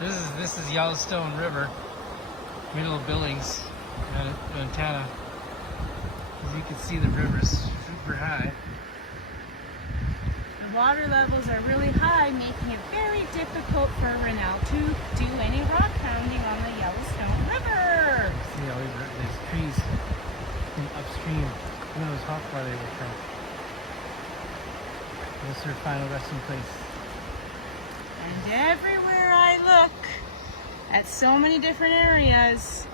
This is Yellowstone River, middle of Billings, Montana. As you can see, the river's super high. The water levels are really high, making it very difficult for Rennell to do any rock pounding on the Yellowstone River. See all there's trees from upstream. Who knows how far they were from. This is her final resting place. And everywhere I look at so many different areas,